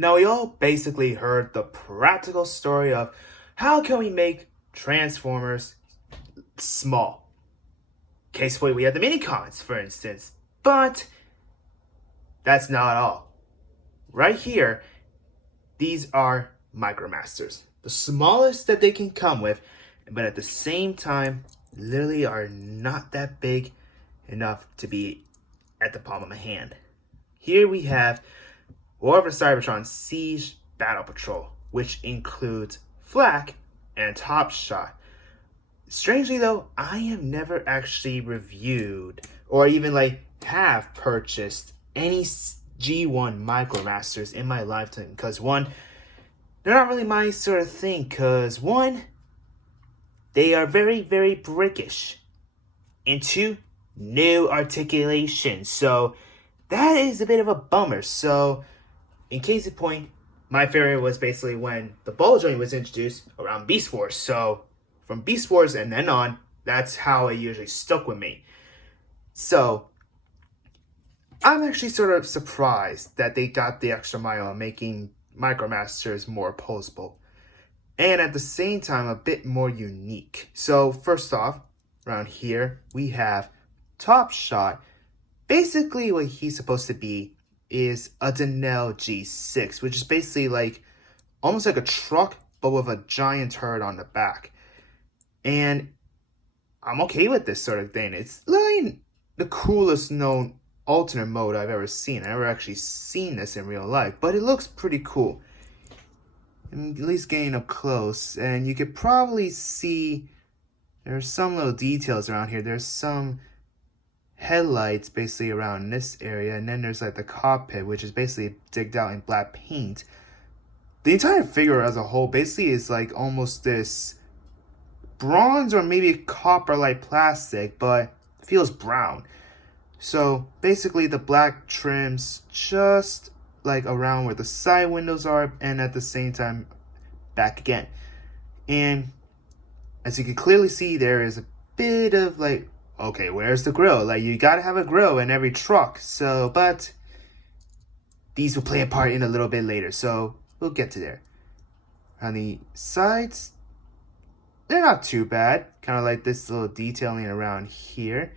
Now, we all basically heard the practical story of how can we make Transformers small. Case in point, we have the mini-cons, for instance. But that's not all. Right here, these are Micromasters. The smallest that they can come with, but at the same time, literally are not that big enough to be at the palm of my hand. Here we have War of the Cybertron Siege Battle Patrol, which includes Flak and Topshot. Strangely though, I have never actually reviewed or even have purchased any G1 Micromasters in my lifetime because one, they're not really my sort of thing because one, they are very, very brickish, and two, no articulation. So that is a bit of a bummer. So in case in point, my favorite was basically when the ball joint was introduced around Beast Wars. So from Beast Wars and then on, that's how it usually stuck with me. So I'm actually sort of surprised that they got the extra mile on making Micromasters more posable. And at the same time, a bit more unique. So first off, around here, we have Topshot. Basically, what he's supposed to be is a Denel G6, which is basically almost like a truck, but with a giant turret on the back. And I'm okay with this sort of thing. It's like the coolest known alternate mode I've ever seen. I've never actually seen this in real life, but it looks pretty cool. At least getting up close, and you could probably see there's some little details around here. There's some headlights basically around this area, and then there's the cockpit, which is basically digged out in black paint. The entire figure as a whole basically is almost this bronze or maybe copper plastic, but feels brown. So basically the black trims just around where the side windows are, and at the same time back again. And as you can clearly see, there is a bit of okay, where's the grill? You gotta have a grill in every truck. So, but these will play a part in a little bit later, so we'll get to there. On the sides, they're not too bad. Kind of like this little detailing around here.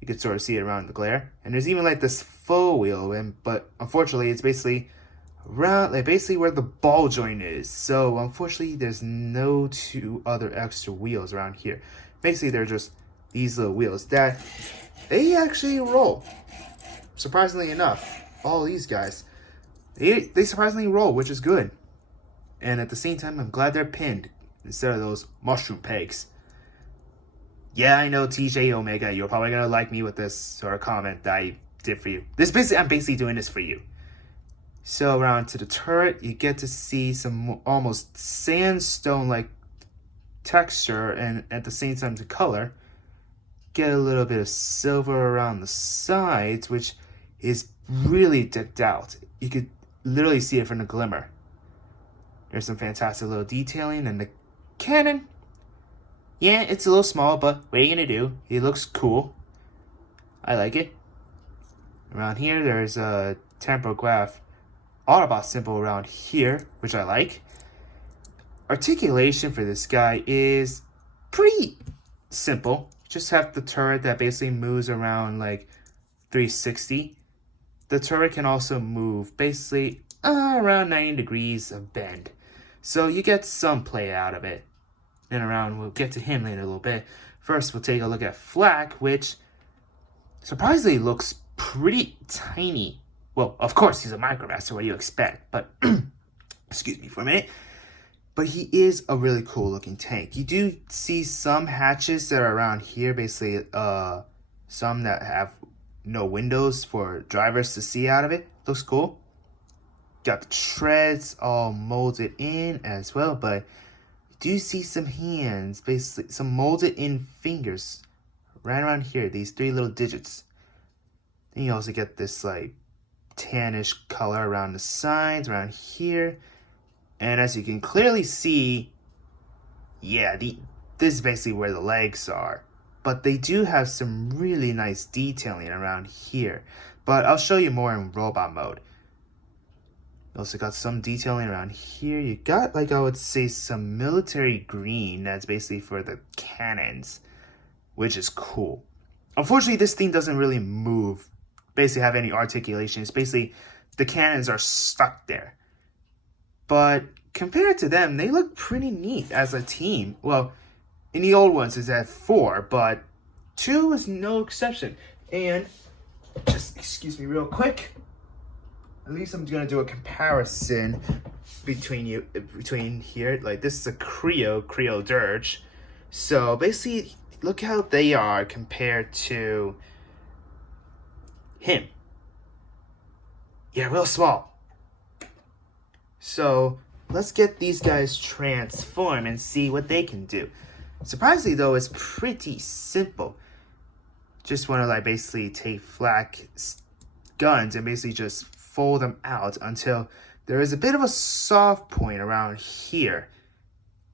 You can sort of see it around the glare. And there's even this faux wheel, but unfortunately it's basically around basically where the ball joint is. So unfortunately there's no two other extra wheels around here. Basically they're just these little wheels that they actually roll. Surprisingly enough, all these guys, they surprisingly roll, which is good. And at the same time, I'm glad they're pinned instead of those mushroom pegs. Yeah, I know TJOmega, you're probably gonna like me with this sort of comment that I did for you. I'm basically doing this for you. So around to the turret, you get to see some almost sandstone-like texture, and at the same time the color. Get a little bit of silver around the sides, which is really decked out. You could literally see it from the glimmer. There's some fantastic little detailing, and the cannon. Yeah, it's a little small, but what are you gonna do? It looks cool. I like it. Around here, there's a Temprograph Autobot symbol around here, which I like. Articulation for this guy is pretty simple. Just have the turret that basically moves around 360. The turret can also move basically around 90 degrees of bend. So you get some play out of it. And around, we'll get to him later a little bit. First, we'll take a look at Flak, which surprisingly looks pretty tiny. Well, of course, he's a Micromaster, what do you expect? But, excuse me for a minute. But he is a really cool looking tank. You do see some hatches that are around here, basically some that have no windows for drivers to see out of it. Looks cool. Got the treads all molded in as well, but you do see some hands, basically some molded in fingers right around here, these three little digits. Then you also get this tannish color around the sides, around here. And as you can clearly see, yeah, this is basically where the legs are. But they do have some really nice detailing around here. But I'll show you more in robot mode. You also got some detailing around here. You got, like, I would say some military green that's basically for the cannons, which is cool. Unfortunately, this thing doesn't really move, basically have any articulation. It's basically the cannons are stuck there. But compared to them, they look pretty neat as a team. Well, in the old ones it's at 4, but 2 is no exception. And just excuse me real quick. At least I'm gonna do a comparison between here. Like, this is a Creo Dirge. So basically, look how they are compared to him. Yeah, real small. So let's get these guys transformed and see what they can do. Surprisingly though, it's pretty simple. Just want to, like, basically take Flak's guns and basically just fold them out until there is a bit of a soft point around here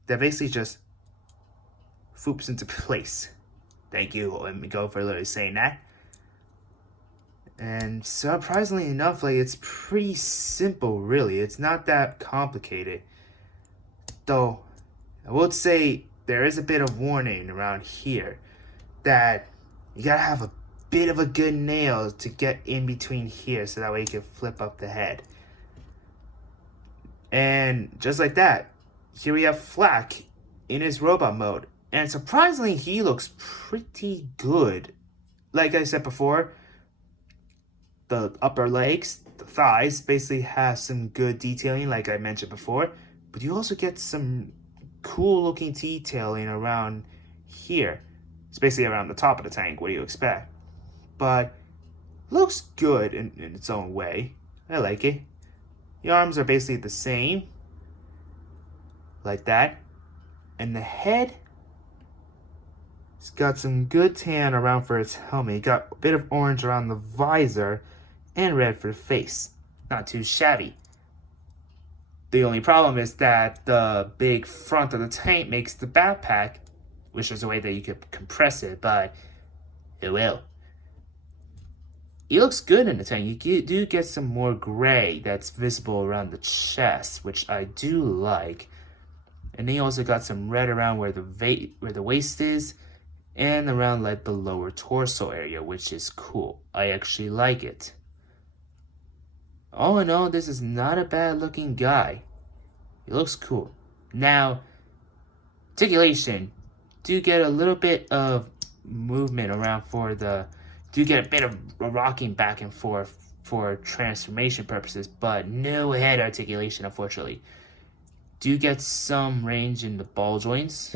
that basically just foops into place. Thank you, let me go for literally saying that. And surprisingly enough, like, it's pretty simple, really. It's not that complicated. Though, I would say there is a bit of warning around here that you gotta have a bit of a good nail to get in between here so that way you can flip up the head. And just like that, here we have Flak in his robot mode. And surprisingly, he looks pretty good. Like I said before, the upper legs, the thighs, basically have some good detailing like I mentioned before. But you also get some cool looking detailing around here. It's basically around the top of the tank. What do you expect? But looks good in its own way. I like it. The arms are basically the same. Like that. And the head, it's got some good tan around for its helmet. You got a bit of orange around the visor and red for the face. Not too shabby. The only problem is that the big front of the tank makes the backpack, which is a way that you could compress it, but it will. He looks good in the tank. You do get some more gray that's visible around the chest, which I do like. And then you also got some red around where the waist is, and around like the lower torso area, which is cool. I actually like it. All in all, this is not a bad looking guy. He looks cool. Now, articulation, do get a little bit of movement around do get a bit of rocking back and forth for transformation purposes, but no head articulation, unfortunately. Do get some range in the ball joints.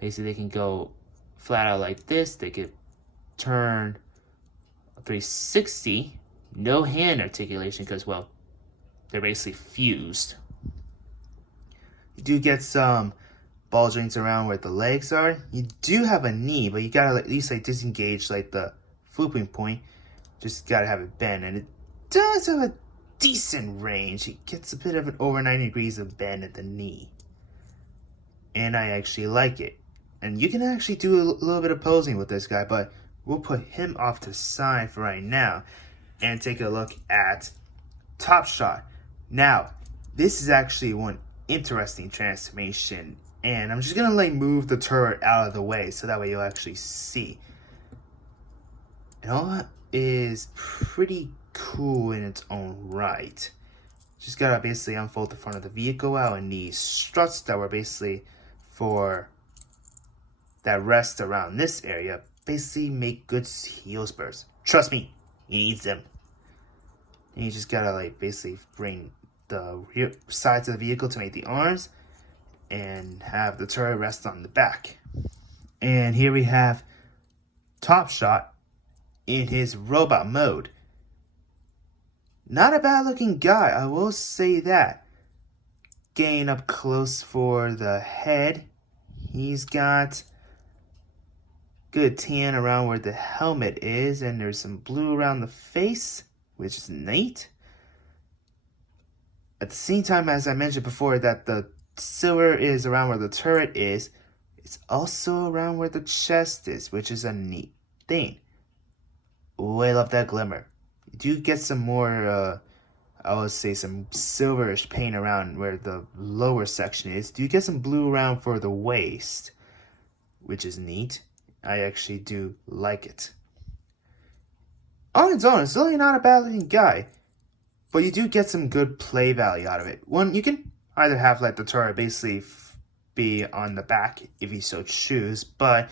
Basically, they can go flat out like this. They could turn 360. No hand articulation because, well, they're basically fused. You do get some ball joints around where the legs are. You do have a knee, but you gotta at least like disengage like the flooping point. Just gotta have it bend, and it does have a decent range. It gets a bit of an over 90 degrees of bend at the knee, and I actually like it. And you can actually do a little bit of posing with this guy, but we'll put him off to the side for right now and take a look at Topshot. Now, this is actually one interesting transformation, and I'm just gonna like move the turret out of the way so that way you'll actually see. And all that is pretty cool in its own right. Just gotta basically unfold the front of the vehicle out, and these struts that were basically for that rest around this area basically make good heel spurs. Trust me, he needs them. And you just gotta like basically bring the rear sides of the vehicle to make the arms and have the turret rest on the back. And here we have Topshot in his robot mode. Not a bad looking guy, I will say that. Getting up close for the head, he's got good tan around where the helmet is, and there's some blue around the face, which is neat. At the same time, as I mentioned before, that the silver is around where the turret is, it's also around where the chest is, which is a neat thing. Oh, I love that glimmer. You do get some more, I would say, some silverish paint around where the lower section is. Do get some blue around for the waist, which is neat. I actually do like it. On its own, it's really not a bad looking guy, but you do get some good play value out of it. One, you can either have like the turret basically be on the back if you so choose, but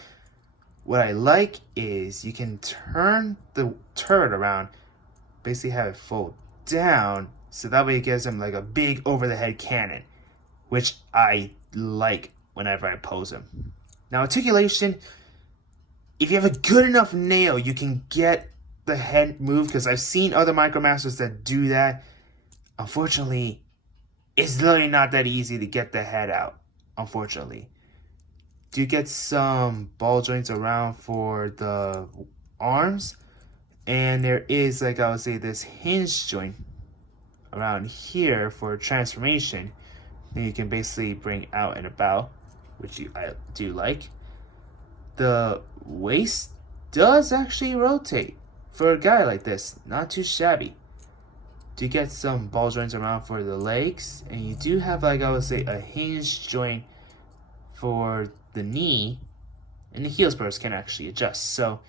what I like is you can turn the turret around, basically have it fold down, so that way it gives him like a big over the head cannon, which I like whenever I pose him. Now, articulation, if you have a good enough nail, you can get the head moved, because I've seen other Micromasters that do that. Unfortunately, it's literally not that easy to get the head out, unfortunately. Do get some ball joints around for the arms, and there is, like I would say, this hinge joint around here for transformation that you can basically bring out and about, which I do like. The waist does actually rotate for a guy like this, not too shabby. Do get some ball joints around for the legs, and you do have, like I would say, a hinge joint for the knee, and the heel spurs can actually adjust. So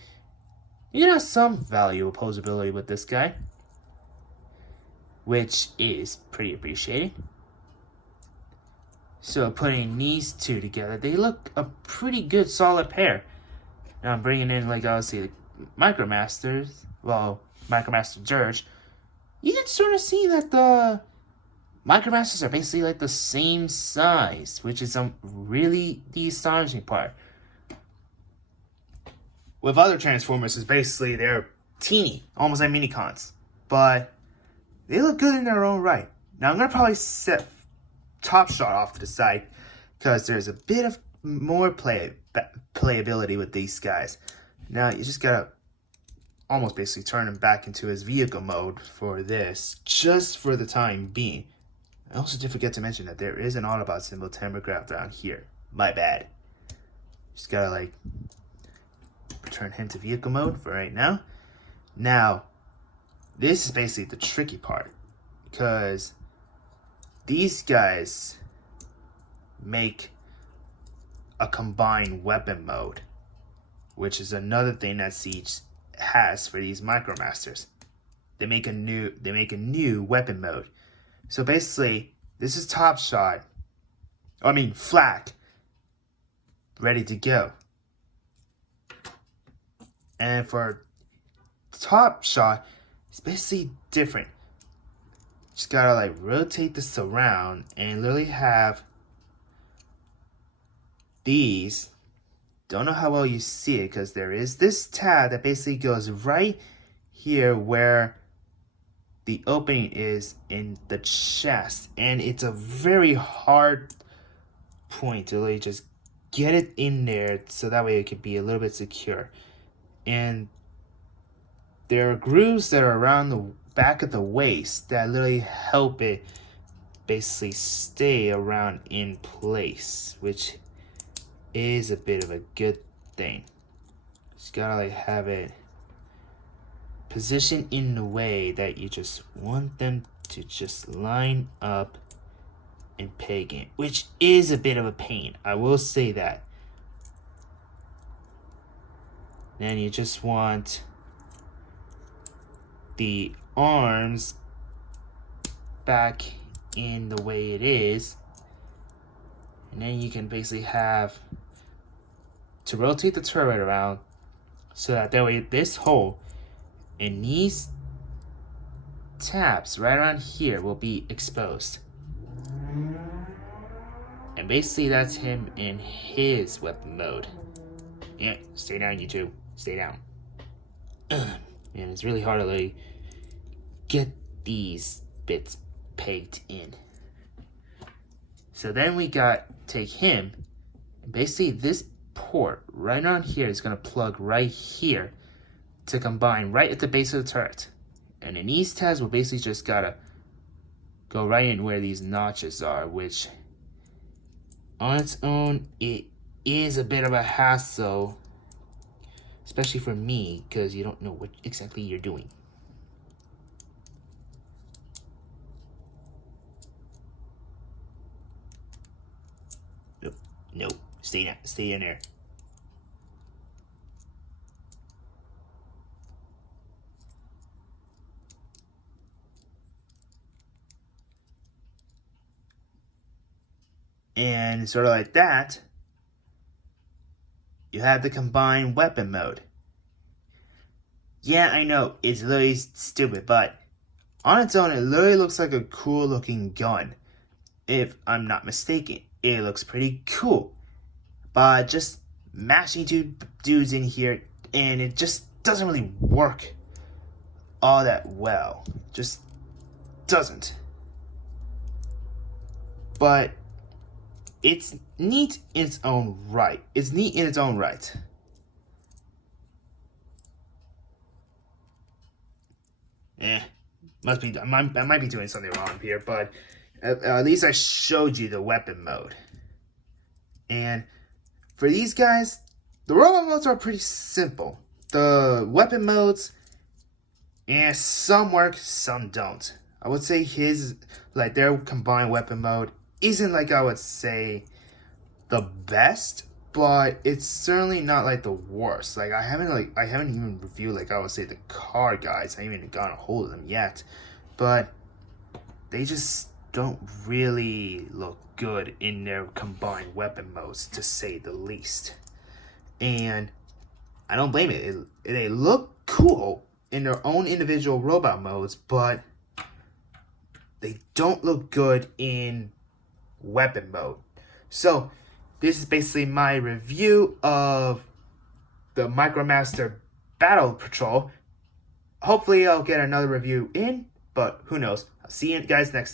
you have some value opposability with this guy, which is pretty appreciated. So putting these two together, they look a pretty good solid pair. Now I'm bringing in, like I would say, the Micromasters, well, Micromaster Dirge. You can sort of see that the Micromasters are basically like the same size, which is really the astonishing part. With other Transformers, is basically they're teeny, almost like minicons, but they look good in their own right. Now I'm gonna probably set Topshot off to the side because there's a bit of more playability with these guys. Now you just gotta almost basically turn him back into his vehicle mode for this, just for the time being. I also did forget to mention that there is an Autobot symbol tampergraph down here. My bad. Just gotta like turn him to vehicle mode for right now. Now, this is basically the tricky part, because these guys make a combined weapon mode, which is another thing that Siege has for these Micromasters. They make a new weapon mode. So basically, this is Flak, ready to go. And for Topshot, it's basically different. Just gotta like rotate this around and literally have these. Don't know how well you see it because there is this tab that basically goes right here where the opening is in the chest, and it's a very hard point to really just get it in there so that way it can be a little bit secure. And there are grooves that are around the back of the waist that literally help it basically stay around in place, which is a bit of a good thing. Just gotta like have it positioned in the way that you just want them to just line up and peg in, which is a bit of a pain, I will say that. Then you just want the arms back in the way it is, and then you can basically have to rotate the turret around so that way this hole and these tabs right around here will be exposed. And basically that's him in his weapon mode. Yeah, stay down, you two. Stay down. Man, it's really hard to like get these bits pegged in. So then we take him, and basically this port right on here is gonna plug right here to combine right at the base of the turret. And then these tabs will basically just gotta go right in where these notches are, which on its own, it is a bit of a hassle, especially for me, because you don't know what exactly you're doing. Stay in there. And sort of like that, you have the combined weapon mode. Yeah, I know, it's literally stupid, but on its own, it literally looks like a cool looking gun. If I'm not mistaken, it looks pretty cool. But just mashing two dudes in here, and it just doesn't really work all that well. Just doesn't. But it's neat in its own right. It's neat in its own right. I might be doing something wrong here, but at least I showed you the weapon mode. And for these guys, the robot modes are pretty simple. The weapon modes, some work, some don't. I would say their combined weapon mode isn't like I would say the best, but it's certainly not like the worst. Like I haven't even reviewed I would say the car guys. I haven't even gotten a hold of them yet, but they just don't really look good in their combined weapon modes, to say the least. And I don't blame it. They look cool in their own individual robot modes, but they don't look good in weapon mode. So this is basically my review of the Micromaster Battle Patrol. Hopefully I'll get another review in, but who knows. I'll see you guys next time.